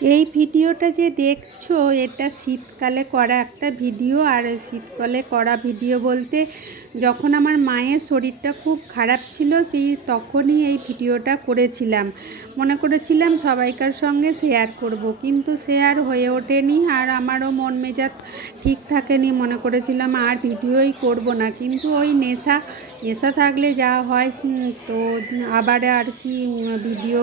এই ভিডিওটা যে দেখছো এটা শীতকালে করা একটা ভিডিও। আর শীতকালে করা ভিডিও বলতে যখন আমার মায়ের শরীরটা খুব খারাপ ছিল তখনই এই ভিডিওটা করেছিলাম। মনে করেছিলাম সবাইকার সঙ্গে শেয়ার করব, কিন্তু শেয়ার হয়ে ওঠেনি। আর আমারও মন মেজাজ ঠিক থাকেনি, মনে করেছিলাম আর ভিডিওই করব না। কিন্তু ওই নেশা থাকলে যা হয়, তো আবার আর কি ভিডিও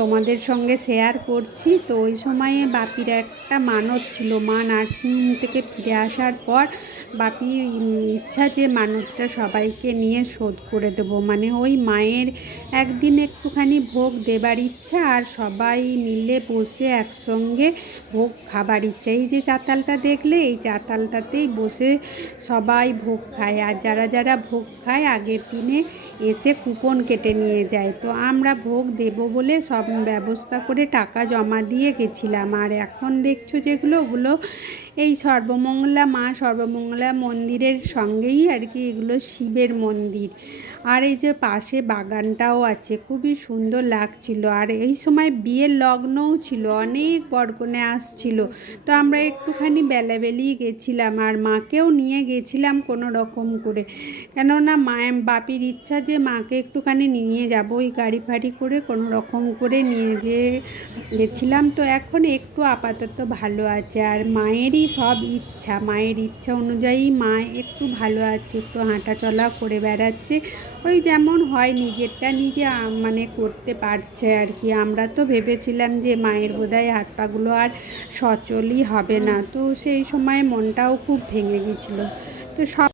তোমাদের সঙ্গে শেয়ার করছি। তো ওই সময়ে বাপির একটা মানত ছিল, মা নার্সিংহোম থেকে ফিরে আসার পর বাপি ইচ্ছা যে মানতটা সবাইকে নিয়ে শোধ করে দেবো। মানে ওই মায়ের একদিন একটুখানি ভোগ দেবার ইচ্ছা, আর সবাই মিলে বসে একসঙ্গে ভোগ খাবার ইচ্ছা। এই যে চাতালটা দেখলে, এই চাতালটাতেই বসে সবাই ভোগ খায়। আর যারা যারা ভোগ খায় আগের দিনে এসে কুপন কেটে নিয়ে যায়। তো আমরা ভোগ দেব বলে সব ব্যবস্থা করে টাকা জমা দিয়ে গেছিলাম। আর এখন দেখছো যেগুলো, ওগুলো এই মা সর্বমঙ্গলা মন্দিরের সঙ্গেই আর কি, এগুলো শিবের মন্দির। আর এই যে পাশে বাগানটাও আছে, খুবই সুন্দর লাগছিল। আর এই সময় বিয়ের লগ্নও ছিল, অনেক বরকনে আসছিল। তো আমরা একটুখানি বেলাবেলিই গেছিলাম, আর মাকেও নিয়ে গেছিলাম কোনো রকম করে। কেননা বাপির ইচ্ছা যে মাকে একটুখানি নিয়ে যাব, ওই গাড়ি ফাড়ি করে কোনো রকম করে নিয়ে গেছিলাম। তো এখন একটু আপাতত ভালো আছে। আর মায়ের ইচ্ছা অনুযায়ী মা একটু ভালো আছে, একটু হাঁটা চলা করে বেড়াচ্ছে। ওই যেমন হয় নিজেরটা নিজে মানে করতে পারছে আর কি। আমরা তো ভেবেছিলাম যে মায়ের বোধহয় হাত পাগুলো আর সচলই হবে না। তো সেই সময় মনটাও খুব ভেঙে গেছিলো। তো সব